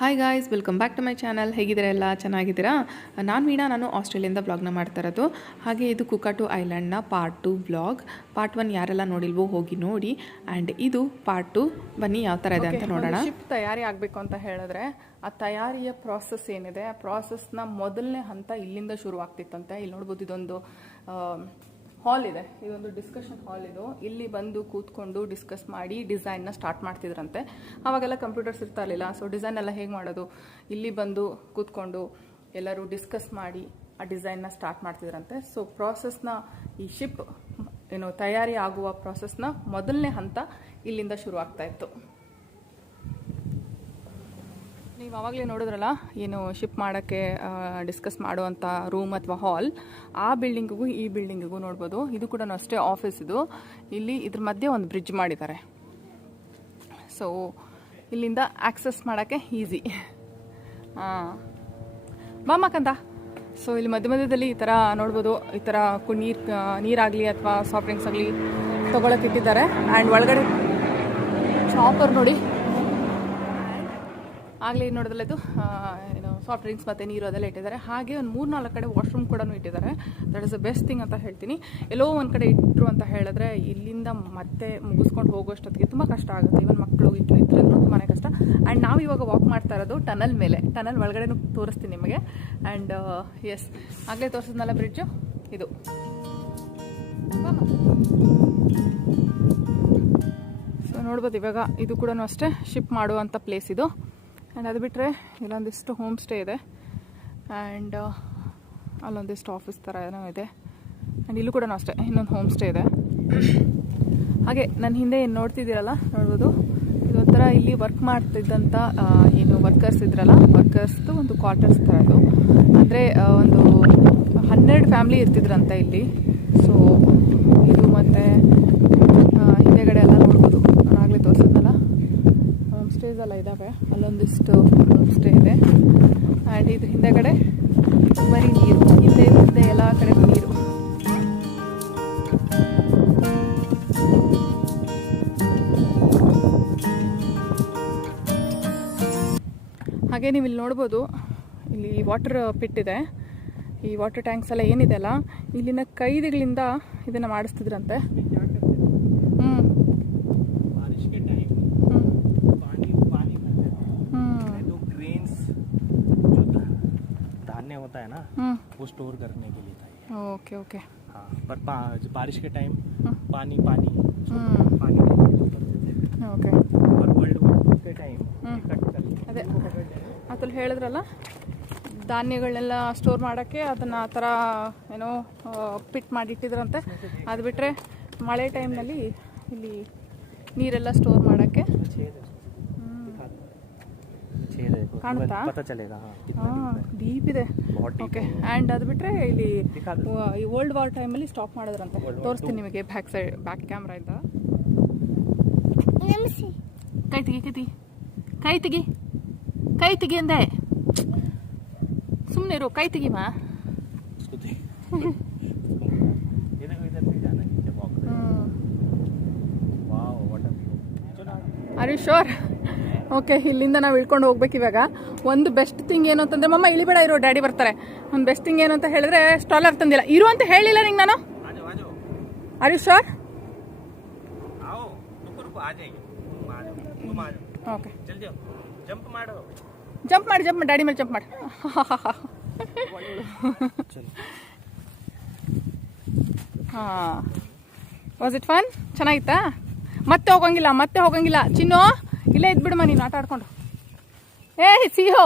Hi guys, welcome back to my channel. ಹೇಗಿದ್ದೀರಾ? ಎಲ್ಲ ಚೆನ್ನಾಗಿದ್ದೀರಾ? ನಾನು ವೀಣಾ. ನಾನು ಆಸ್ಟ್ರೇಲಿಯಿಂದ ಬ್ಲಾಗ್ನ ಮಾಡ್ತಾ ಇರೋದು. ಹಾಗೆ ಇದು ಕುಕಾಟು ಐಲ್ಯಾಂಡ್ನ ಪಾರ್ಟ್ 2 ಬ್ಲಾಗ್. ಪಾರ್ಟ್ 1 ಯಾರೆಲ್ಲ ನೋಡಿಲ್ವೋ ಹೋಗಿ ನೋಡಿ. ಆ್ಯಂಡ್ ಇದು ಪಾರ್ಟ್ 2. ಬನ್ನಿ ಯಾವ ಥರ ಇದೆ ಅಂತ ನೋಡೋಣ. ಶಿಪ್ ತಯಾರಿ ಆಗಬೇಕು ಅಂತ ಹೇಳಿದ್ರೆ ಆ ತಯಾರಿಯ ಪ್ರಾಸೆಸ್ ಏನಿದೆ, ಆ ಪ್ರಾಸೆಸ್ನ ಮೊದಲನೇ ಹಂತ ಇಲ್ಲಿಂದ ಶುರು ಆಗ್ತಿತ್ತಂತೆ. ಇಲ್ಲಿ ನೋಡ್ಬೋದು, ಇದೊಂದು ಹಾಲ್ ಇದೆ. ಇದೊಂದು ಡಿಸ್ಕಷನ್ ಹಾಲ್. ಇದು ಇಲ್ಲಿ ಬಂದು ಕೂತ್ಕೊಂಡು ಡಿಸ್ಕಸ್ ಮಾಡಿ ಡಿಸೈನ್ನ ಸ್ಟಾರ್ಟ್ ಮಾಡ್ತಿದ್ರಂತೆ. ಅವಾಗೆಲ್ಲ ಕಂಪ್ಯೂಟರ್ಸ್ ಇರ್ತಾ ಇರಲಿಲ್ಲ. ಸೊ ಡಿಸೈನ್ ಎಲ್ಲ ಹೇಗೆ ಮಾಡೋದು, ಇಲ್ಲಿ ಬಂದು ಕೂತ್ಕೊಂಡು ಎಲ್ಲರೂ ಡಿಸ್ಕಸ್ ಮಾಡಿ ಆ ಡಿಸೈನ್ನ ಸ್ಟಾರ್ಟ್ ಮಾಡ್ತಿದ್ರಂತೆ. ಸೊ ಪ್ರಾಸೆಸ್ನ, ಈ ಶಿಪ್ ತಯಾರಿ ಆಗುವ ಪ್ರಾಸೆಸ್ನ ಮೊದಲನೇ ಹಂತ ಇಲ್ಲಿಂದ ಶುರು ಆಗ್ತಾ ಇತ್ತು. ನೀವು ಆವಾಗಲೇ ನೋಡಿದ್ರಲ್ಲ, ಏನು ಶಿಪ್ ಮಾಡೋಕ್ಕೆ ಡಿಸ್ಕಸ್ ಮಾಡುವಂಥ ರೂಮ್ ಅಥವಾ ಹಾಲ್, ಆ ಬಿಲ್ಡಿಂಗಿಗೂ ಈ ಬಿಲ್ಡಿಂಗಿಗೂ ನೋಡ್ಬೋದು. ಇದು ಕೂಡ ಅಷ್ಟೇ ಆಫೀಸ್. ಇದು ಇಲ್ಲಿ ಇದ್ರ ಮಧ್ಯೆ ಒಂದು ಬ್ರಿಡ್ಜ್ ಮಾಡಿದ್ದಾರೆ. ಸೊ ಇಲ್ಲಿಂದ ಆಕ್ಸೆಸ್ ಮಾಡೋಕ್ಕೆ ಈಸಿ. ಬಾಮಕ್ಕಂತ. ಸೊ ಇಲ್ಲಿ ಮಧ್ಯ ಮಧ್ಯದಲ್ಲಿ ಈ ಥರ ನೋಡ್ಬೋದು, ಈ ಥರ ನೀರಾಗಲಿ ಅಥವಾ ಸಾಫ್ಟ್ ಡ್ರಿಂಕ್ಸ್ ಆಗಲಿ ತೊಗೊಳಕ್ಕೆ ಇಟ್ಟಿದ್ದಾರೆ. ಆ್ಯಂಡ್ ಒಳಗಡೆ ಚಾಪರ್ ನೋಡಿ, ಆಗಲೇ ನೋಡಿದ್ರೆ ಇದು ಸಾಫ್ಟ್ ಡ್ರಿಂಕ್ಸ್ ಮತ್ತು ನೀರು ಅದೆಲ್ಲ ಇಟ್ಟಿದ್ದಾರೆ. ಹಾಗೆ ಒಂದು 3-4 ಕಡೆ ವಾಶ್ರೂಮ್ ಕೂಡ ಇಟ್ಟಿದ್ದಾರೆ. That is the best thing ಅಂತ ಹೇಳ್ತೀನಿ. ಎಲ್ಲೋ ಒಂದು ಕಡೆ ಇಟ್ಟರು ಅಂತ ಹೇಳಿದ್ರೆ ಇಲ್ಲಿಂದ ಮತ್ತೆ ಮುಗಿಸ್ಕೊಂಡು ಹೋಗೋಷ್ಟೊತ್ತಿಗೆ ತುಂಬ ಕಷ್ಟ ಆಗುತ್ತೆ. ಇವನ್ ಮಕ್ಕಳು ಇದ್ರೂ ತುಂಬಾ ಕಷ್ಟ. ಆ್ಯಂಡ್ ನಾವು ಇವಾಗ ವಾಕ್ ಮಾಡ್ತಾ ಇರೋದು ಟನಲ್ ಮೇಲೆ. ಟನಲ್ ಒಳಗಡೆ ತೋರಿಸ್ತೀನಿ ನಿಮಗೆ. ಆ್ಯಂಡ್ ಎಸ್, ಆಗಲೇ ತೋರಿಸಿದ್ನಲ್ಲ ಬ್ರಿಡ್ಜು, ಇದು. ಸೊ ನೋಡ್ಬೋದು, ಇವಾಗ ಇದು ಕೂಡ ಅಷ್ಟೇ ಶಿಪ್ ಮಾಡುವಂಥ ಪ್ಲೇಸ್ ಇದು. ಆ್ಯಂಡ್ ಅದು ಬಿಟ್ಟರೆ ಇಲ್ಲೊಂದಿಷ್ಟು ಹೋಮ್ ಸ್ಟೇ ಇದೆ. ಆ್ಯಂಡ್ ಅಲ್ಲೊಂದಿಷ್ಟು ಆಫೀಸ್ ಥರ ಏನೋ ಇದೆ. ಆ್ಯಂಡ್ ಇಲ್ಲೂ ಕೂಡ ಅಷ್ಟೇ ಇನ್ನೊಂದು ಹೋಮ್ ಸ್ಟೇ ಇದೆ. ಹಾಗೆ ನನ್ನ ಹಿಂದೆ ಏನು ನೋಡ್ತಿದ್ದೀರಲ್ಲ, ನೋಡ್ಬೋದು, ಇದೊಂಥರ ಇಲ್ಲಿ ವರ್ಕ್ ಮಾಡ್ತಿದ್ದಂಥ ಏನು ವರ್ಕರ್ಸ್ ಇದ್ರಲ್ಲ, ವರ್ಕರ್ಸ್ದು ಒಂದು ಕ್ವಾರ್ಟರ್ಸ್ ಥರ ಇದು. ಅಂದರೆ ಒಂದು 12 ಫ್ಯಾಮ್ಲಿ ಇರ್ತಿದ್ರಂತ ಇಲ್ಲಿ. ಸೊ ಇದು ಮತ್ತು ಹಿಂದೆಗಡೆ ಎಲ್ಲ ನೋಡ್ಬೋದು, ನಾನು ಆಗಲೇ ತೋರಿಸಿದ್ನಲ್ಲ, ಹೋಮ್ ಸ್ಟೇಸ್ ಎಲ್ಲ ಇದ್ದಾವೆ. ಅಲ್ಲೊಂದಿಷ್ಟು ಹೋಮ್ ಸ್ಟೇ ಇದೆ. ಆ್ಯಂಡ್ ಇದು ಹಿಂದೆಗಡೆ ಬರೀ ನೀರು, ಹಿಂದೆ ಎಲ್ಲ ಕಡೆ ನೀರು. ಹಾಗೆ ನೀವು ಇಲ್ಲಿ ನೋಡ್ಬೋದು, ಇಲ್ಲಿ ವಾಟರ್ ಪಿಟ್ ಇದೆ. ಈ ವಾಟರ್ ಟ್ಯಾಂಕ್ಸ್ ಎಲ್ಲ ಏನಿದೆ ಅಲ್ಲ, ಇಲ್ಲಿನ ಕೈದಿಗಳಿಂದ ಇದನ್ನು ಮಾಡಿಸ್ತಿದ್ರಂತೆ. होता है ना, वो स्टोर करने के लिए था ये. Okay okay. हाँ, पर बारिश के टाइम पानी ओके. और वर्ल्ड वॉर 2 के टाइम ಅದೇ ಅದ್ರಲ್ಲಿ ಹೇಳಿದ್ರಲ್ಲ, ಧಾನ್ಯಗಳನ್ನೆಲ್ಲ ಸ್ಟೋರ್ ಮಾಡೋಕ್ಕೆ ಅದನ್ನು ಆ ಥರ ಏನೋ ಪಿಟ್ ಮಾಡಿಟ್ಟಿದ್ರಂತೆ. ಅದು ಬಿಟ್ಟರೆ ಮಳೆ ಟೈಮ್ನಲ್ಲಿ ಇಲ್ಲಿ ನೀರೆಲ್ಲ ಸ್ಟೋರ್ ಮಾಡೋಕ್ಕೆ ಕಾಣುತ್ತಾ? ಡೀಪ್ ಇದೆ. ಓಕೆ. ಆ್ಯಂಡ್ ಅದು ಬಿಟ್ಟರೆ ಇಲ್ಲಿ ಈ ವರ್ಲ್ಡ್ ವಾರ್ ಟೈಮಲ್ಲಿ ಸ್ಟಾಪ್ ಮಾಡಿದ್ರಂತೆ. ತೋರಿಸ್ತೀನಿ ನಿಮಗೆ ಬ್ಯಾಕ್ ಕ್ಯಾಮ್ರಾ ಇಂದ. ಕೈ ತೆಗಿ ಅಂದೆ. ಸುಮ್ಮನೆ ಇರು, ಕೈ ತೆಗಿಮಾ. Are you sure? ಓಕೆ, ಇಲ್ಲಿಂದ ನಾವು ಇಳ್ಕೊಂಡು ಹೋಗ್ಬೇಕು ಇವಾಗ. ಒಂದು ಬೆಸ್ಟ್ ಥಿಂಗ್ ಏನು ಅಂತಂದರೆ, ಮಮ್ಮ ಇಳಿಬೇಡ ಇರೋ, ಡ್ಯಾಡಿ ಬರ್ತಾರೆ. ಒಂದು ಬೆಸ್ಟ್ ಥಿಂಗ್ ಏನು ಅಂತ ಹೇಳಿದ್ರೆ, ಸ್ಟಾಲರ್ ತಂದಿಲ್ಲ. ಇರು ಅಂತ ಹೇಳಿಲ್ಲ ನಿಂಗೆ ನಾನು. Are you sure? Okay, jump ಮಾಡಿ ಡ್ಯಾಡಿ ಮೇಲೆ ಜಂಪ್ ಮಾಡಿ. ಹಾಂ, ವಾಸ್ ಇಟ್ ಫನ್? ಚೆನ್ನಾಗಿತ್ತಾ? ಮತ್ತೆ ಹೋಗಂಗಿಲ್ಲ ಚಿನ್ನು, ಇಲ್ಲೇ ಇದ್ಬಿಡಮ್ಮ ನೀನು ಆಟ ಆಡ್ಕೊಂಡು. ಸಿಹೋ,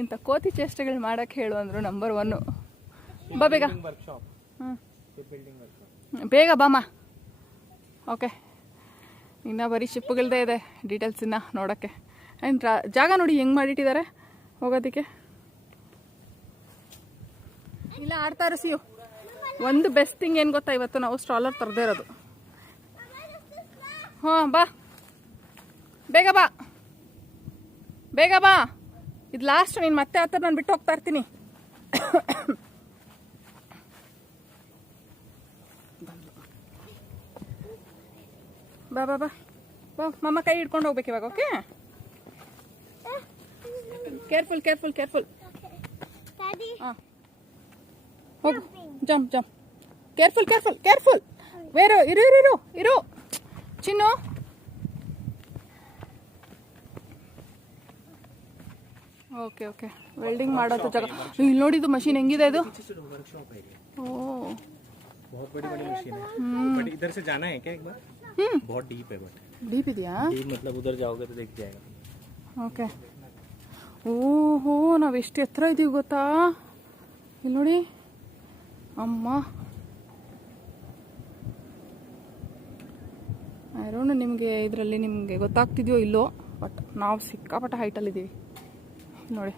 ಇಂಥ ಕೋತಿ ಚೇಷ್ಟೆಗಳು ಮಾಡೋಕ್ಕೆ ಹೇಳು ಅಂದರು. ನಂಬರ್ 1. ಬಾ ಬೇಗ. ಬೇಗ ಬಾಮ್ಮ. ಓಕೆ, ಇನ್ನು ಬರೀ ಶಿಪ್ಗಳದೇ ಇದೆ ಡೀಟೇಲ್ಸನ್ನ ನೋಡೋಕ್ಕೆ. ಆ್ಯಂಡ್ ಜಾಗ ನೋಡಿ ಹೆಂಗೆ ಮಾಡಿಟ್ಟಿದ್ದಾರೆ ಹೋಗೋದಕ್ಕೆ. ಇಲ್ಲ, ಆಡ್ತಾ ಇರೋ ಸಿಯೋ. ಒಂದು ಬೆಸ್ಟ್ ಥಿಂಗ್ ಏನು ಗೊತ್ತಾ, ಇವತ್ತು ನಾವು ಸ್ಟ್ರಾಲರ್ ತರದೇ ಇರೋದು. ಹಾಂ, ಬಾ ಬೇಗ ಬಾ. ಇದು ಲಾಸ್ಟ್. ನೀನು ಮತ್ತೆ ಆ ಥರ ನಾನು ಬಿಟ್ಟು ಹೋಗ್ತಾ ಇರ್ತೀನಿ. ಬಾ ಬಾ ಬಾ ಬಾ, ಮಮ್ಮ ಕೈ ಹಿಡ್ಕೊಂಡು ಹೋಗ್ಬೇಕು ಇವಾಗ. Okay, careful careful careful. Daddy. ಹಾಂ ಹೋಗು, jump jump. Careful careful careful. ಇರು ಇರು ಇರು ಇರು ಚಿನ್ನು. ಓಕೆ ಓಕೆ, ವೆಲ್ಡಿಂಗ್ ಮಾಡೋದು ಜಾಗ. ಇಲ್ಲಿ ನೋಡಿದ್ದು ಮಷೀನ್ ಹೆಂಗಿದೆ ಇದು. वर्कशॉप है ये, ಓ बहुत बड़ी बड़ी मशीन है. बट इधर से जाना है क्या एक बार? बहुत डीप है, बट ಡೀಪ್ ಇದೆಯಾ? डीप मतलब उधर जाओगे तो दिख जाएगा. ಓಕೆ. ಓಹೋ, ನಾವು ಎಷ್ಟು ಎತ್ತರ ಇದ್ದೀವಿ ಗೊತ್ತಾ? ಇಲ್ಲಿ ನೋಡಿ ಅಮ್ಮ. ಐರೋನು ನಿಮಗೆ ಇದರಲ್ಲಿ ನಿಮಗೆ ಗೊತ್ತಾಗ್ತಿದೆಯೋ ಇಲ್ಲೋ, ಬಟ್ ನಾವು ಸಿಕ್ಕಾಪಟ್ಟೆ ಹೈಟಲ್ಲಿದ್ದೀವಿ ನೋಡಿ.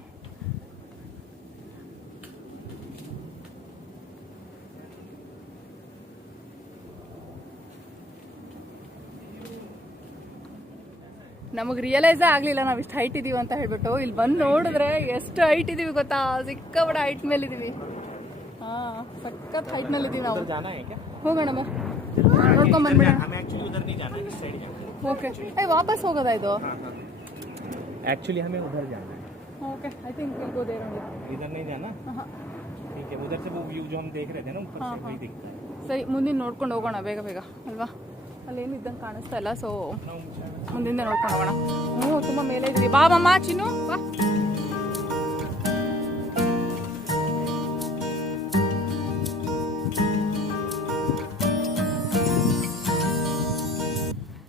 ನಮಗೆ ರಿಯಲೈಸೇ ಆಗಲಿಲ್ಲ ನಾವು ಇಷ್ಟು ಹೈಟ್ ಇದೀವಿ ಅಂತ ಹೇಳ್ಬಿಟ್ಟು. ಇಲ್ಲಿ ಬಂದು ನೋಡಿದ್ರೆ ಎಷ್ಟು ಹೈಟ್ ಇದೀವಿ ಗೊತ್ತಾ? ಸಿಕ್ಕಾಪಟ್ಟೆ ಹೈಟ್ ಮೇಲೆ ಇದೀವಿ. ಹಾಂ, ಸಖತ್ ಹೈಟ್ ನಲ್ಲಿ ಇದೀವಿ ನಾವು. उधर जाना है क्या? ಹೋಗೋಣ ಬಾ, ನೋಡ್ಕೊಂಡ್ ಬಂದ್ಬಿಡ. हमें एक्चुअली उधर नहीं जाना है, इस साइड जाना ಓಕೆ. ವಾಪಸ್ ಹೋಗೋದಾ ಇದು? है. हाँ. एक्चुअली हमें उधर जाना है, okay, I think will go there only. इधर नहीं जाना. ठीक है, उधर से वो व्यू जो हम देख रहे थे ना ऊपर से वही दिखता है. ಸರಿ, ಮುಂದಿನ ನೋಡ್ಕೊಂಡು ಹೋಗೋಣ ಬೇಗ ಬೇಗ ಅಲ್ವಾ? ಅಲ್ಲೇನು ಇದ್ದಂಗೆ ಕಾಣಿಸ್ತಾ ಇಲ್ಲ, ಸೊ ಮುಂದಿಂದ ನೋಡ್ಕೊಂಡು ಹೋಗೋಣ. ಹ್ಞೂ, ತುಂಬ ಮೇಲೆ ಇದೀವಿ. ಬಾ ಮಮ್ಮ, ಚಿನ್ನು ಬಾ.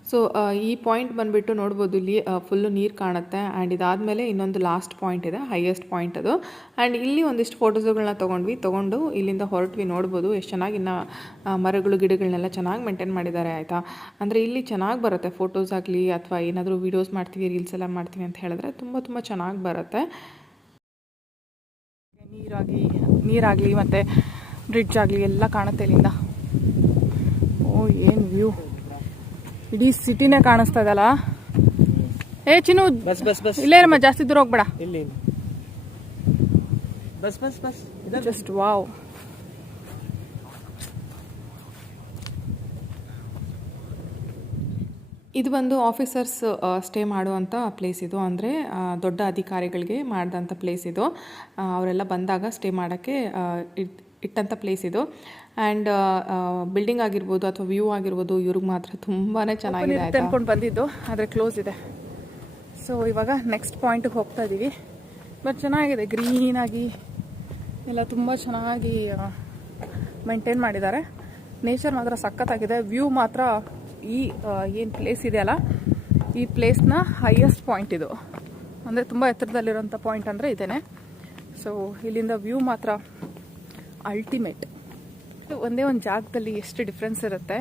ಸೊ ಈ ಪಾಯಿಂಟ್ ಬಂದುಬಿಟ್ಟು ನೋಡ್ಬೋದು, ಇಲ್ಲಿ ಫುಲ್ಲು ನೀರು ಕಾಣುತ್ತೆ. ಆ್ಯಂಡ್ ಇದಾದಮೇಲೆ ಇನ್ನೊಂದು ಲಾಸ್ಟ್ ಪಾಯಿಂಟ್ ಇದೆ, ಹೈಯೆಸ್ಟ್ ಪಾಯಿಂಟ್ ಅದು. ಆ್ಯಂಡ್ ಇಲ್ಲಿ ಒಂದಿಷ್ಟು ಫೋಟೋಸ್ಗಳನ್ನ ತೊಗೊಂಡು ಇಲ್ಲಿಂದ ಹೊರಟ್ವಿ. ನೋಡ್ಬೋದು ಎಷ್ಟು ಚೆನ್ನಾಗಿ ಇನ್ನು ಮರಗಳು ಗಿಡಗಳನ್ನೆಲ್ಲ ಚೆನ್ನಾಗಿ ಮೇಂಟೈನ್ ಮಾಡಿದ್ದಾರೆ ಆಯಿತಾ. ಅಂದರೆ ಇಲ್ಲಿ ಚೆನ್ನಾಗಿ ಬರುತ್ತೆ ಫೋಟೋಸ್ ಆಗಲಿ, ಅಥವಾ ಏನಾದರೂ ವೀಡಿಯೋಸ್ ಮಾಡ್ತೀವಿ, ರೀಲ್ಸ್ ಎಲ್ಲ ಮಾಡ್ತೀವಿ ಅಂತ ಹೇಳಿದ್ರೆ ತುಂಬ ತುಂಬ ಚೆನ್ನಾಗಿ ಬರುತ್ತೆ. ನೀರಾಗಲಿ ಮತ್ತು ಬ್ರಿಡ್ಜ್ ಆಗಲಿ ಎಲ್ಲ ಕಾಣುತ್ತೆ ಇಲ್ಲಿಂದ. ಓ, ಏನು ವ್ಯೂ! ಇಡೀ ಸಿಟಿನೇ ಕಾಣಿಸ್ತಾ ಇದಲ್ಲ. ಏ ಚಿನ್ನು, बस बस बस ಇಲ್ಲೇ ಇರಮ್ಮ, ಜಾಸ್ತಿ ದೂರ ಹೋಗ್ಬೇಡ. ಇಲ್ಲಿ बस बस बस इधर ಜಸ್ಟ್ ವಾವ್. ಇದು ಬಂದು ಆಫೀಸರ್ಸ್ ಸ್ಟೇ ಮಾಡುವಂಥ ಪ್ಲೇಸ್ ಇದು. ಅಂದರೆ ದೊಡ್ಡ ಅಧಿಕಾರಿಗಳಿಗೆ ಮಾಡಿದಂಥ ಪ್ಲೇಸ್ ಇದು. ಅವರೆಲ್ಲ ಬಂದಾಗ ಸ್ಟೇ ಮಾಡೋಕ್ಕೆ ಇಟ್ಟಂಥ ಪ್ಲೇಸ್ ಇದು. ಆ್ಯಂಡ್ ಬಿಲ್ಡಿಂಗ್ ಆಗಿರ್ಬೋದು ಅಥವಾ ವ್ಯೂ ಆಗಿರ್ಬೋದು, ಇವ್ರಿಗೆ ಮಾತ್ರ ತುಂಬಾ ಚೆನ್ನಾಗಿದೆ. ಅನ್ಕೊಂಡು ಬಂದಿದ್ದು, ಆದರೆ ಕ್ಲೋಸ್ ಇದೆ. ಸೊ ಇವಾಗ ನೆಕ್ಸ್ಟ್ ಪಾಯಿಂಟಿಗೆ ಹೋಗ್ತಾ ಇದ್ದೀವಿ. ಬಟ್ ಚೆನ್ನಾಗಿದೆ, ಗ್ರೀನಾಗಿ ಎಲ್ಲ ತುಂಬ ಚೆನ್ನಾಗಿ ಮೇಂಟೈನ್ ಮಾಡಿದ್ದಾರೆ. ನೇಚರ್ ಮಾತ್ರ ಸಖತ್ತಾಗಿದೆ. ವ್ಯೂ ಮಾತ್ರ ಈ ಏನು ಪ್ಲೇಸ್ ಇದೆಯಲ್ಲ, ಈ ಪ್ಲೇಸ್ನ ಹೈಯೆಸ್ಟ್ ಪಾಯಿಂಟ್ ಇದು. ಅಂದರೆ ತುಂಬ ಎತ್ತರದಲ್ಲಿರೋಂಥ ಪಾಯಿಂಟ್ ಅಂದರೆ ಇದೇನೆ. ಸೊ ಇಲ್ಲಿಂದ ವ್ಯೂ ಮಾತ್ರ ಅಲ್ಟಿಮೇಟ್. ಒಂದೇ ಒಂದು ಜಾಗದಲ್ಲಿ ಎಷ್ಟು ಡಿಫ್ರೆನ್ಸ್ ಇರುತ್ತೆ.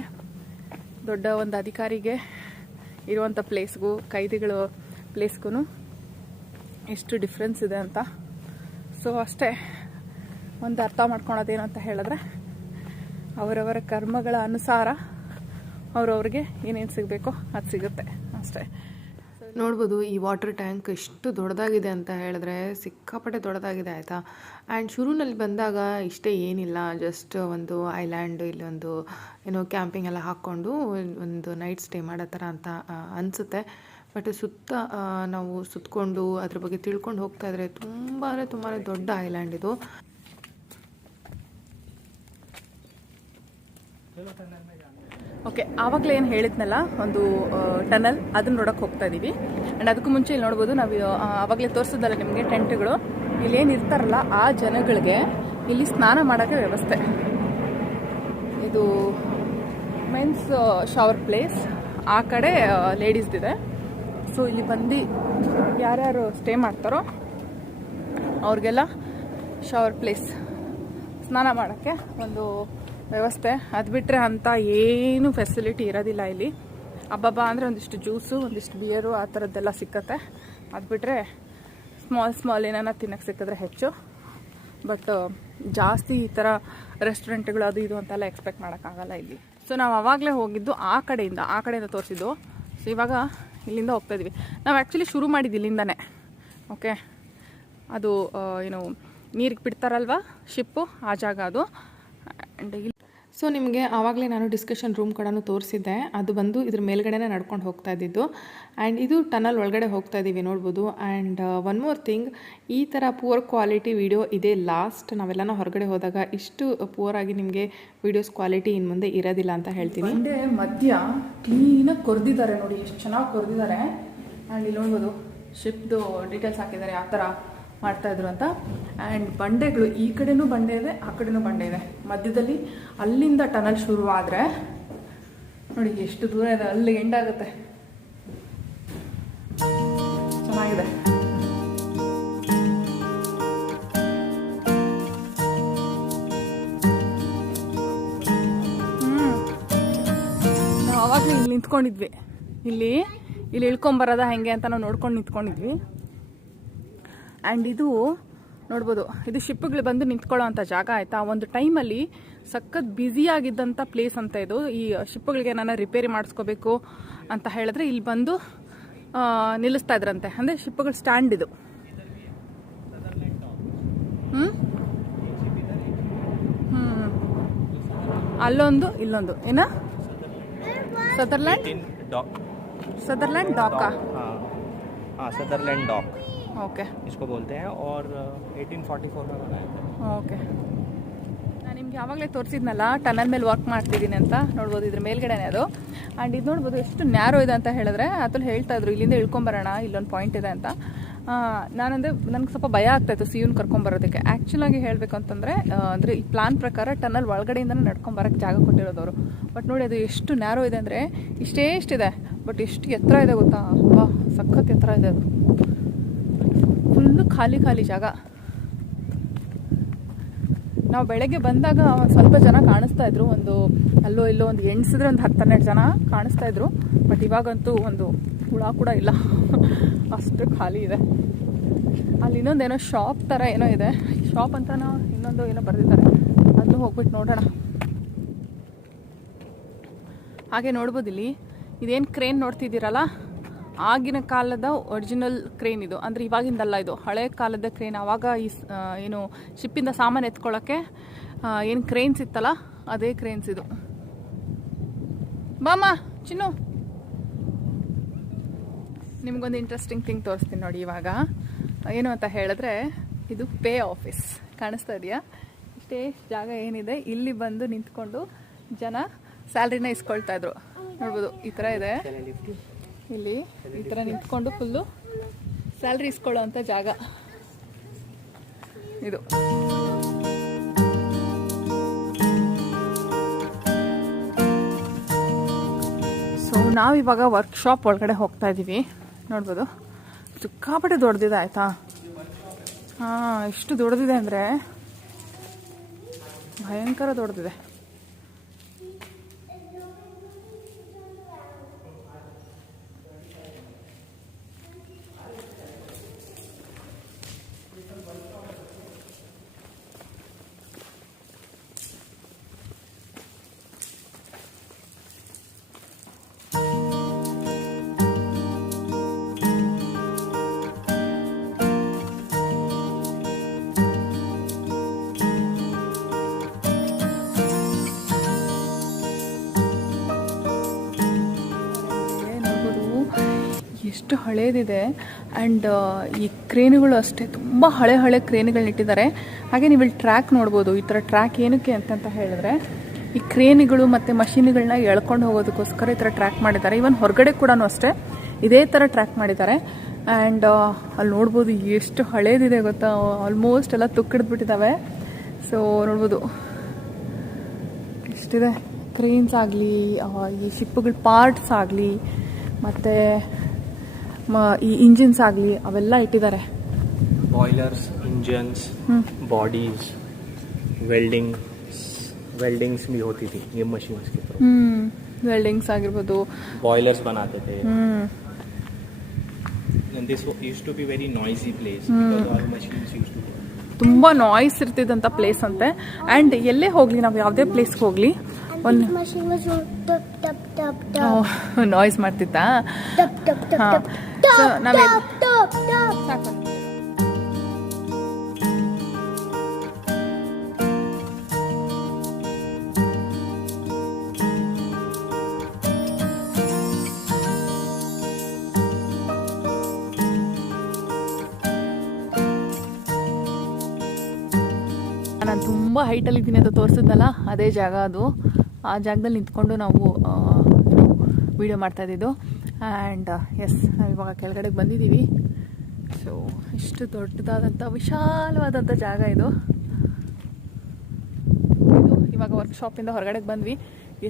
ದೊಡ್ಡ ಒಂದು ಅಧಿಕಾರಿಗೆ ಇರುವಂಥ ಪ್ಲೇಸ್ಗೂ ಕೈದಿಗಳು ಪ್ಲೇಸ್ಗೂ ಎಷ್ಟು ಡಿಫ್ರೆನ್ಸ್ ಇದೆ ಅಂತ. ಸೊ ಅಷ್ಟೇ, ಒಂದು ಅರ್ಥ ಮಾಡ್ಕೊಳೋದೇನು ಅಂತ ಹೇಳಿದ್ರೆ, ಅವರವರ ಕರ್ಮಗಳ ಅನುಸಾರ ಅವ್ರವ್ರಿಗೆ ಏನೇನು ಸಿಗಬೇಕೋ ಅದು ಸಿಗುತ್ತೆ ಅಷ್ಟೇ. ನೋಡ್ಬೋದು ಈ ವಾಟರ್ ಟ್ಯಾಂಕ್ ಎಷ್ಟು ದೊಡ್ಡದಾಗಿದೆ ಅಂತ ಹೇಳಿದ್ರೆ ಸಿಕ್ಕಾಪಟ್ಟೆ ದೊಡ್ಡದಾಗಿದೆ ಆಯಿತಾ. ಆ್ಯಂಡ್ ಶುರುನಲ್ಲಿ ಬಂದಾಗ ಇಷ್ಟೇ ಏನಿಲ್ಲ, ಜಸ್ಟ್ ಒಂದು ಐಲ್ಯಾಂಡ್, ಇಲ್ಲೊಂದು ಏನೋ ಕ್ಯಾಂಪಿಂಗ್ ಎಲ್ಲ ಹಾಕ್ಕೊಂಡು ಒಂದು ನೈಟ್ ಸ್ಟೇ ಮಾಡೋ ಥರ ಅಂತ ಅನಿಸುತ್ತೆ. ಬಟ್ ಸುತ್ತ ನಾವು ಸುತ್ತಕೊಂಡು ಅದ್ರ ಬಗ್ಗೆ ತಿಳ್ಕೊಂಡು ಹೋಗ್ತಾ ಇದ್ರೆ ತುಂಬಾ ದೊಡ್ಡ ಐಲ್ಯಾಂಡ್ ಇದು. ಓಕೆ, ಆವಾಗಲೇ ಏನು ಹೇಳಿದ್ನಲ್ಲ ಒಂದು ಟನಲ್, ಅದನ್ನ ನೋಡೋಕೆ ಹೋಗ್ತಾ ಇದ್ದೀವಿ. ಆ್ಯಂಡ್ ಅದಕ್ಕೂ ಮುಂಚೆ ಇಲ್ಲಿ ನೋಡ್ಬೋದು, ನಾವು ಆವಾಗಲೇ ತೋರಿಸಿದಲ್ಲ ನಿಮಗೆ ಟೆಂಟ್ಗಳು. ಇಲ್ಲೇನು ಇರ್ತಾರಲ್ಲ ಆ ಜನಗಳಿಗೆ ಇಲ್ಲಿ ಸ್ನಾನ ಮಾಡೋಕ್ಕೆ ವ್ಯವಸ್ಥೆ. ಇದು ಮೆನ್ಸ್ ಶವರ್ ಪ್ಲೇಸ್, ಆ ಕಡೆ ಲೇಡೀಸ್ದಿದೆ. ಸೊ ಇಲ್ಲಿ ಬಂದು ಯಾರ್ಯಾರು ಸ್ಟೇ ಮಾಡ್ತಾರೋ ಅವ್ರಿಗೆಲ್ಲ ಶವರ್ ಪ್ಲೇಸ್, ಸ್ನಾನ ಮಾಡೋಕ್ಕೆ ಒಂದು ವ್ಯವಸ್ಥೆ. ಅದು ಬಿಟ್ಟರೆ ಅಂತ ಏನು ಫೆಸಿಲಿಟಿ ಇರೋದಿಲ್ಲ ಇಲ್ಲಿ. ಹಬ್ಬಬ್ಬ ಅಂದರೆ ಒಂದಿಷ್ಟು ಜ್ಯೂಸು, ಒಂದಿಷ್ಟು ಬಿಯರು, ಆ ಥರದ್ದೆಲ್ಲ ಸಿಕ್ಕತ್ತೆ. ಅದು ಬಿಟ್ಟರೆ ಸ್ಮಾಲ್ ಏನಾನ ತಿನ್ನೋಕ್ಕೆ ಸಿಕ್ಕಿದ್ರೆ ಹೆಚ್ಚು. ಬಟ್ ಜಾಸ್ತಿ ಈ ಥರ ರೆಸ್ಟೋರೆಂಟ್ಗಳು ಅದು ಇದು ಅಂತೆಲ್ಲ ಎಕ್ಸ್ಪೆಕ್ಟ್ ಮಾಡೋಕ್ಕಾಗಲ್ಲ ಇಲ್ಲಿ. ಸೊ ನಾವು ಆವಾಗಲೇ ಹೋಗಿದ್ದು ಆ ಕಡೆಯಿಂದ ತೋರಿಸಿದ್ದು. ಸೊ ಇವಾಗ ಇಲ್ಲಿಂದ ಹೋಗ್ತಾಯಿದ್ವಿ. ನಾವು ಆ್ಯಕ್ಚುಲಿ ಶುರು ಮಾಡಿದ್ದು ಇಲ್ಲಿಂದನೇ. ಓಕೆ, ಅದು ಏನು ನೀರಿಗೆ ಬಿಡ್ತಾರಲ್ವ ಶಿಪ್ಪು, ಆ ಜಾಗ ಅದು. ಆ್ಯಂಡ್ ಇಲ್ಲಿ ಸೊ ನಿಮಗೆ ಆವಾಗಲೇ ನಾನು ಡಿಸ್ಕಷನ್ ರೂಮ್ ಕೂಡ ತೋರಿಸಿದ್ದೆ. ಅದು ಬಂದು ಇದ್ರ ಮೇಲ್ಗಡೆನೇ ನಡ್ಕೊಂಡು ಹೋಗ್ತಾ ಇದ್ದಿದ್ದು. ಆ್ಯಂಡ್ ಇದು ಟನಲ್ ಒಳಗಡೆ ಹೋಗ್ತಾ ಇದ್ದೀವಿ ನೋಡ್ಬೋದು. ಆ್ಯಂಡ್ ಒನ್ ಮೋರ್ ಥಿಂಗ್, ಈ ಥರ ಪುವರ್ ಕ್ವಾಲಿಟಿ ವಿಡಿಯೋ ಇದೇ ಲಾಸ್ಟ್. ನಾವೆಲ್ಲನೂ ಹೊರಗಡೆ ಹೋದಾಗ ಇಷ್ಟು ಪುವರ್ ಆಗಿ ನಿಮಗೆ ವೀಡಿಯೋಸ್ ಕ್ವಾಲಿಟಿ ಇನ್ನು ಮುಂದೆ ಇರೋದಿಲ್ಲ ಅಂತ ಹೇಳ್ತೀನಿ. ಬಂಡೆ ಮಧ್ಯ ಕ್ಲೀನಾಗಿ ಕೊರೆದಿದ್ದಾರೆ ನೋಡಿ, ಎಷ್ಟು ಚೆನ್ನಾಗಿ ಕೊರೆದಿದ್ದಾರೆ. ಆ್ಯಂಡ್ ಇಲ್ಲಿ ನೋಡ್ಬೋದು ಶಿಪ್ದು ಡೀಟೇಲ್ಸ್ ಹಾಕಿದ್ದಾರೆ ಯಾವ ಥರ ಮಾಡ್ತಾಯಿದ್ರು ಅಂತ. ಆ್ಯಂಡ್ ಬಂಡೆಗಳು ಈ ಕಡೆನೂ ಬಂಡೆ ಇದೆ, ಆ ಕಡೆನೂ ಬಂಡೆ ಇದೆ. ಮಧ್ಯದಲ್ಲಿ ಅಲ್ಲಿಂದ ಟನಲ್ ಶುರು ಆದರೆ ನೋಡಿ ಎಷ್ಟು ದೂರ ಇದೆ, ಅಲ್ಲಿ ಎಂಡ್ ಆಗುತ್ತೆ. ಚೆನ್ನಾಗಿದೆ. ನಾವು ಆವಾಗಲೂ ಇಲ್ಲಿ ನಿಂತ್ಕೊಂಡಿದ್ವಿ. ಇಲ್ಲಿ ಇಳ್ಕೊಂಬರೋದ ಹೆಂಗೆ ಅಂತ ನಾವು ನೋಡ್ಕೊಂಡು ನಿಂತ್ಕೊಂಡಿದ್ವಿ. ಆ್ಯಂಡ್ ಇದು ನೋಡ್ಬೋದು, ಇದು ಶಿಪ್ಗಳು ಬಂದು ನಿಂತ್ಕೊಳ್ಳೋ ಅಂಥ ಜಾಗ ಆಯಿತಾ. ಒಂದು ಟೈಮಲ್ಲಿ ಸಖತ್ ಬ್ಯುಸಿಯಾಗಿದ್ದಂಥ ಪ್ಲೇಸ್ ಅಂತ ಇದು. ಈ ಶಿಪ್ಗಳಿಗೆ ನಾನು ರಿಪೇರಿ ಮಾಡಿಸ್ಕೋಬೇಕು ಅಂತ ಹೇಳಿದ್ರೆ ಇಲ್ಲಿ ಬಂದು ನಿಲ್ಲಿಸ್ತಾ ಇದ್ರಂತೆ. ಅಂದರೆ ಶಿಪ್ಗಳ ಸ್ಟ್ಯಾಂಡ್ ಇದು. ಅಲ್ಲೊಂದು ಇಲ್ಲೊಂದು ಏನ सदरलैंड डॉक का हाँ सदरलैंड डॉक ओके इसको बोलते हैं और 1844 में बनाया था. ಓಕೆ, ನಾನು ನಿಮ್ಗೆ ಯಾವಾಗಲೇ ತೋರಿಸಿದ್ನಲ್ಲ ಟನಲ್ ಮೇಲೆ ವರ್ಕ್ ಮಾಡ್ತಿದ್ದೀನಿ ಅಂತ. ನೋಡ್ಬೋದು ಇದ್ರ ಮೇಲ್ಗಡೆನೇ ಅದು. ಆ್ಯಂಡ್ ಇದು ನೋಡ್ಬೋದು ಎಷ್ಟು ನ್ಯಾರೋ ಇದೆ ಅಂತ ಹೇಳಿದ್ರೆ ಅದ್ರಲ್ಲಿ ಹೇಳ್ತಾ ಇದ್ರು ಇಲ್ಲಿಂದ ಇಳ್ಕೊಂಬರೋಣ, ಇಲ್ಲೊಂದು ಪಾಯಿಂಟ್ ಇದೆ ಅಂತ. ನಾನಂದರೆ ನನಗೆ ಸ್ವಲ್ಪ ಭಯ ಆಗ್ತಾಯಿತ್ತು ಸಿಯುನ್ ಕರ್ಕೊಂಬರೋದಕ್ಕೆ. ಆ್ಯಕ್ಚುಲಾಗಿ ಹೇಳಬೇಕು ಅಂತಂದರೆ ಅಂದರೆ ಈ ಪ್ಲಾನ್ ಪ್ರಕಾರ ಟನಲ್ ಒಳಗಡೆಯಿಂದನೇ ನಡ್ಕೊಂಬರೋಕ್ಕೆ ಜಾಗ ಕೊಟ್ಟಿರೋದವರು. ಬಟ್ ನೋಡಿ ಅದು ಎಷ್ಟು ನ್ಯಾರೋ ಇದೆ ಅಂದರೆ ಇಷ್ಟೇ ಬಟ್ ಎಷ್ಟು ಎತ್ತರ ಇದೆ ಗೊತ್ತಾ. ಬಾ ಸಖತ್ ಎತ್ತರ ಇದೆ ಅದು. ಫುಲ್ಲು ಖಾಲಿ ಜಾಗ. ನಾವು ಬೆಳಗ್ಗೆ ಬಂದಾಗ ಸ್ವಲ್ಪ ಜನ ಕಾಣಿಸ್ತಾ ಇದ್ರು, ಒಂದು ಅಲ್ಲೋ ಇಲ್ಲೋ ಒಂದು ಎಣ್ಸಿದ್ರೆ ಒಂದು 10-12 ಜನ ಕಾಣಿಸ್ತಾ ಇದ್ರು. ಬಟ್ ಇವಾಗಂತೂ ಒಂದು ಹುಳ ಕೂಡ ಇಲ್ಲ, ಅಷ್ಟು ಖಾಲಿ ಇದೆ. ಅಲ್ಲಿ ಇನ್ನೊಂದೇನೋ ಶಾಪ್ ಥರ ಏನೋ ಇದೆ, ಶಾಪ್ ಅಂತ ಇನ್ನೊಂದು ಏನೋ ಬರೆದಿದ್ದಾರೆ, ಅಲ್ಲೂ ಹೋಗ್ಬಿಟ್ಟು ನೋಡೋಣ. ಹಾಗೆ ನೋಡ್ಬೋದು ಇಲ್ಲಿ ಇದೇನು ಕ್ರೇನ್ ನೋಡ್ತಿದ್ದೀರಲ್ಲ, ಆಗಿನ ಕಾಲದ ಒರಿಜಿನಲ್ ಕ್ರೇನ್ ಇದು. ಅಂದರೆ ಇವಾಗಿಂದಲ್ಲ, ಇದು ಹಳೆ ಕಾಲದ ಕ್ರೇನ್. ಆವಾಗ ಈ ಏನು ಶಿಪ್ಪಿಂದ ಸಾಮಾನು ಎತ್ಕೊಳ್ಳೋಕ್ಕೆ ಏನು ಕ್ರೇನ್ಸ್ ಇತ್ತಲ್ಲ, ಅದೇ ಕ್ರೇನ್ಸ್ ಇದು. ಬಾಮ ಚಿನ್ನು, ನಿಮಗೊಂದು ಇಂಟ್ರೆಸ್ಟಿಂಗ್ ಥಿಂಗ್ ತೋರಿಸ್ತೀನಿ ನೋಡಿ. ಇವಾಗ ಏನು ಅಂತ ಹೇಳಿದ್ರೆ ಇದು ಪೇ ಆಫೀಸ್ ಕಾಣಿಸ್ತಾ ಇದೆಯಾ. ಇಷ್ಟೇ ಜಾಗ ಏನಿದೆ, ಇಲ್ಲಿ ಬಂದು ನಿಂತ್ಕೊಂಡು ಜನ ಸ್ಯಾಲ್ರಿನ ಇಸ್ಕೊಳ್ತಾ ಇದ್ರು. ನೋಡ್ಬೋದು ಈ ಥರ ಇದೆ. ಇಲ್ಲಿ ಈ ಥರ ನಿಂತ್ಕೊಂಡು ಫುಲ್ಲು ಸ್ಯಾಲ್ರಿ ಇಸ್ಕೊಳ್ಳೋ ಅಂಥ ಜಾಗ ಇದು. ಸೊ ನಾವಿವಾಗ ವರ್ಕ್ಶಾಪ್ ಒಳಗಡೆ ಹೋಗ್ತಾ ಇದ್ದೀವಿ. ನೋಡ್ಬೋದು ಸಿಕ್ಕಾಪಟ್ಟೆ ದೊಡ್ಡದಿದೆ ಆಯಿತಾ. ಎಷ್ಟು ದೊಡ್ಡದಿದೆ ಅಂದರೆ ಭಯಂಕರ ದೊಡ್ಡದಿದೆ. ಎಷ್ಟು ಹಳೇದಿದೆ. ಆ್ಯಂಡ್ ಈ ಕ್ರೇನುಗಳು ಅಷ್ಟೇ ತುಂಬ ಹಳೆ ಕ್ರೇನುಗಳನ್ನ ಇಟ್ಟಿದ್ದಾರೆ. ಹಾಗೆ ನೀವು ಇಲ್ಲಿ ಟ್ರ್ಯಾಕ್ ನೋಡ್ಬೋದು. ಈ ಥರ ಟ್ರ್ಯಾಕ್ ಏನಕ್ಕೆ ಅಂತ ಹೇಳಿದ್ರೆ ಈ ಕ್ರೇನುಗಳು ಮತ್ತು ಮಷೀನ್ಗಳನ್ನ ಎಳ್ಕೊಂಡು ಹೋಗೋದಕ್ಕೋಸ್ಕರ ಈ ಥರ ಟ್ರ್ಯಾಕ್ ಮಾಡಿದ್ದಾರೆ. ಇವನ್ ಹೊರಗಡೆ ಕೂಡ ಅಷ್ಟೇ ಇದೇ ಥರ ಟ್ರ್ಯಾಕ್ ಮಾಡಿದ್ದಾರೆ. ಆ್ಯಂಡ್ ಅಲ್ಲಿ ನೋಡ್ಬೋದು ಎಷ್ಟು ಹಳೇದಿದೆ ಗೊತ್ತಾ. ಆಲ್ಮೋಸ್ಟ್ ಎಲ್ಲ ತುಕ್ಕಿಡ್ಬಿಟ್ಟಿದ್ದಾವೆ. ಸೊ ನೋಡ್ಬೋದು ಎಷ್ಟಿದೆ. ಕ್ರೇನ್ಸ್ ಆಗಲಿ, ಈ ಶಿಪ್ಗಳ ಪಾರ್ಟ್ಸ್ ಆಗಲಿ, ಮತ್ತು ಈ ಇಂಜಿನ್ಸ್ ಆಗಲಿ ಅವೆಲ್ಲ ಇಟ್ಟಿದ್ದಾರೆ. ಬಾಯ್ಲರ್ಸ್, ಇಂಜನ್ಸ್, बॉडीज, वेल्डिंग्स भी होती थी ये मशीन्स के थ्रू. ವೆಲ್ಡಿಂಗ್ಸ್ ಆಗಿರ್ಬೋದು, बॉयलर्स बनाते थे. and this used to be very noisy place because all machines used to ತುಂಬ ನಾಯ್ಸ್ ಇರ್ತಿದ್ದಂಥ ಪ್ಲೇಸ್ ಅಂತೆ. ಆ್ಯಂಡ್ ಎಲ್ಲೇ ಹೋಗಲಿ, ನಾವು ಯಾವುದೇ ಪ್ಲೇಸ್ಗೆ ಹೋಗಲಿ ಒಂದು ನಾಯ್ಸ್ ಮಾಡ್ತಿತ್ತಾ. ನಾನು ತುಂಬ ಹೈಟಲ್ಲಿದ್ದೀನಿ ಅಂತ ತೋರಿಸಿದ್ನಲ್ಲ ಅದೇ ಜಾಗ ಅದು. ಆ ಜಾಗದಲ್ಲಿ ನಿಂತ್ಕೊಂಡು ನಾವು ವೀಡಿಯೋ ಮಾಡ್ತಾಯಿದ್ದು. ಆ್ಯಂಡ್ ಎಸ್, ನಾವು ಇವಾಗ ಕೆಳಗಡೆಗೆ ಬಂದಿದ್ದೀವಿ. ಸೊ ಇಷ್ಟು ದೊಡ್ಡದಾದಂಥ ವಿಶಾಲವಾದಂಥ ಜಾಗ ಇದು. ಇವಾಗ ವರ್ಕ್ಶಾಪಿಂದ ಹೊರಗಡೆಗೆ ಬಂದ್ವಿ.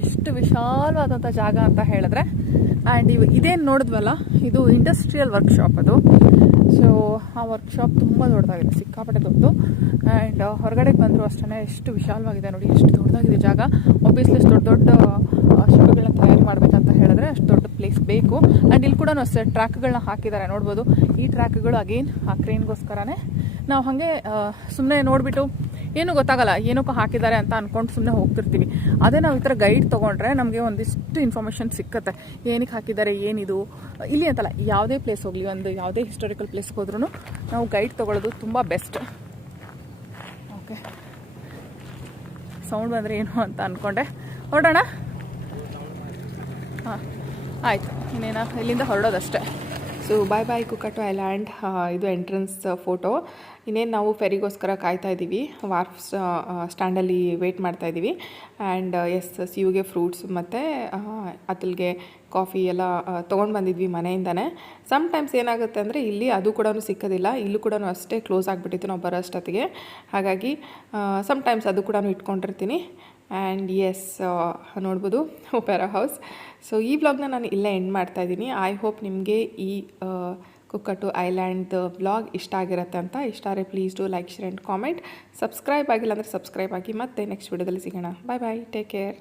ಎಷ್ಟು ವಿಶಾಲವಾದಂಥ ಜಾಗ ಅಂತ ಹೇಳಿದ್ರೆ. ಆ್ಯಂಡ್ ಇದೇನು ನೋಡಿದ್ವಲ್ಲ, ಇದು ಇಂಡಸ್ಟ್ರಿಯಲ್ ವರ್ಕ್ಶಾಪ್ ಅದು. ಸೊ ಆ ವರ್ಕ್ಶಾಪ್ ತುಂಬ ದೊಡ್ಡದಾಗಿದೆ, ಸಿಕ್ಕಾಪಟ್ಟೆ ದೊಡ್ಡದು. ಆ್ಯಂಡ್ ಹೊರಗಡೆಗೆ ಬಂದರೂ ಅಷ್ಟೇ ಎಷ್ಟು ವಿಶಾಲವಾಗಿದೆ ನೋಡಿ, ಎಷ್ಟು ದೊಡ್ಡದಾಗಿದೆ ಜಾಗ. ಒಬ್ವಿಯಸ್ಲಿ ಅಷ್ಟು ದೊಡ್ಡ ಶಿಲ್ಪಗಳನ್ನ ತಯಾರು ಮಾಡಬೇಕಂತ ಹೇಳಿದ್ರೆ ಅಷ್ಟು ದೊಡ್ಡ ಪ್ಲೇಸ್ ಬೇಕು. ಆ್ಯಂಡ್ ಇಲ್ಲಿ ಕೂಡ ಅಷ್ಟೇ ಟ್ರ್ಯಾಕ್ಗಳನ್ನ ಹಾಕಿದ್ದಾರೆ ನೋಡ್ಬೋದು. ಈ ಟ್ರ್ಯಾಕ್ಗಳು ಅಗೇನ್ ಆ ಕ್ರೇನ್ಗೋಸ್ಕರನೇ. ನಾವು ಹಾಗೆ ಸುಮ್ಮನೆ ನೋಡಿಬಿಟ್ಟು ಏನೂ ಗೊತ್ತಾಗಲ್ಲ, ಏನಕ್ಕೂ ಹಾಕಿದ್ದಾರೆ ಅಂತ ಅಂದ್ಕೊಂಡು ಸುಮ್ಮನೆ ಹೋಗ್ತಿರ್ತೀವಿ. ಅದೇ ನಾವು ಈ ಥರ ಗೈಡ್ ತೊಗೊಂಡ್ರೆ ನಮಗೆ ಒಂದಿಷ್ಟು ಇನ್ಫಾರ್ಮೇಷನ್ ಸಿಕ್ಕತ್ತೆ. ಏನಕ್ಕೆ ಹಾಕಿದ್ದಾರೆ, ಏನಿದು, ಇಲ್ಲಿ ಅಂತಲ್ಲ, ಯಾವುದೇ ಪ್ಲೇಸ್ ಹೋಗಲಿ, ಒಂದು ಯಾವುದೇ ಹಿಸ್ಟಾರಿಕಲ್ ಪ್ಲೇಸ್ಗೆ ಹೋದ್ರೂ ನಾವು ಗೈಡ್ ತೊಗೊಳ್ಳೋದು ತುಂಬ ಬೆಸ್ಟ್. ಓಕೆ, ಸೌಂಡ್ ಬಂದರೆ ಏನು ಅಂತ ಅಂದ್ಕೊಂಡೆ. ಹೊರಡೋಣ. ಹಾಂ ಆಯಿತು, ಇನ್ನೇನು ಇಲ್ಲಿಂದ ಹೊರಡೋದಷ್ಟೇ. ಸೊ ಬಾಯ್ ಕುಕಾಟೋ ಐಲ್ಯಾಂಡ್. ಇದು ಎಂಟ್ರೆನ್ಸ್ ಫೋಟೋ. ಇನ್ನೇನು ನಾವು ಫೆರಿಗೋಸ್ಕರ ಕಾಯ್ತಾ ಇದ್ದೀವಿ, ವಾರ್ಫ್ ಸ್ಟ್ಯಾಂಡಲ್ಲಿ ವೆಯ್ಟ್ ಮಾಡ್ತಾಯಿದ್ದೀವಿ. ಆ್ಯಂಡ್ ಎಸ್, ಸಿಯುಗೆ ಫ್ರೂಟ್ಸ್ ಮತ್ತು ಅತಲ್ಗೆ ಕಾಫಿ ಎಲ್ಲ ತೊಗೊಂಡು ಬಂದಿದ್ವಿ ಮನೆಯಿಂದನೇ. ಸಮ್ಟೈಮ್ಸ್ ಏನಾಗುತ್ತೆ ಅಂದರೆ ಇಲ್ಲಿ ಅದು ಕೂಡ ಸಿಕ್ಕೋದಿಲ್ಲ, ಇಲ್ಲೂ ಕೂಡ ಅಷ್ಟೇ ಕ್ಲೋಸ್ ಆಗಿಬಿಟ್ಟಿತ್ತು ನಾವು ಬರೋ ಅಷ್ಟೊತ್ತಿಗೆ. ಹಾಗಾಗಿ ಸಮ್ಟೈಮ್ಸ್ ಅದು ಕೂಡ ಇಟ್ಕೊಂಡಿರ್ತೀನಿ. ಆ್ಯಂಡ್ ಎಸ್, ನೋಡ್ಬೋದು ಒಪೆರಾ ಹೌಸ್. ಸೊ ಈ ವ್ಲಾಗ್ನ ನಾನು ಇಲ್ಲೇ ಎಂಡ್ ಮಾಡ್ತಾಯಿದ್ದೀನಿ. ಐ ಹೋಪ್ ನಿಮಗೆ ಈ ಕುಕ್ಕಟು ಐಲ್ಯಾಂಡ್ ವ್ಲಾಗ್ ಇಷ್ಟ ಆಗಿರುತ್ತೆ ಅಂತ. ಇಷ್ಟ ಆದರೆ please do like, share and comment. Subscribe ಆಗಿಲ್ಲ ಅಂದರೆ ಸಬ್ಸ್ಕ್ರೈಬ್ ಆಗಿ. ಮತ್ತೆ ನೆಕ್ಸ್ಟ್ ವಿಡಿಯೋದಲ್ಲಿ ಸಿಗೋಣ. ಬಾಯ್, ಟೇಕ್ ಕೇರ್.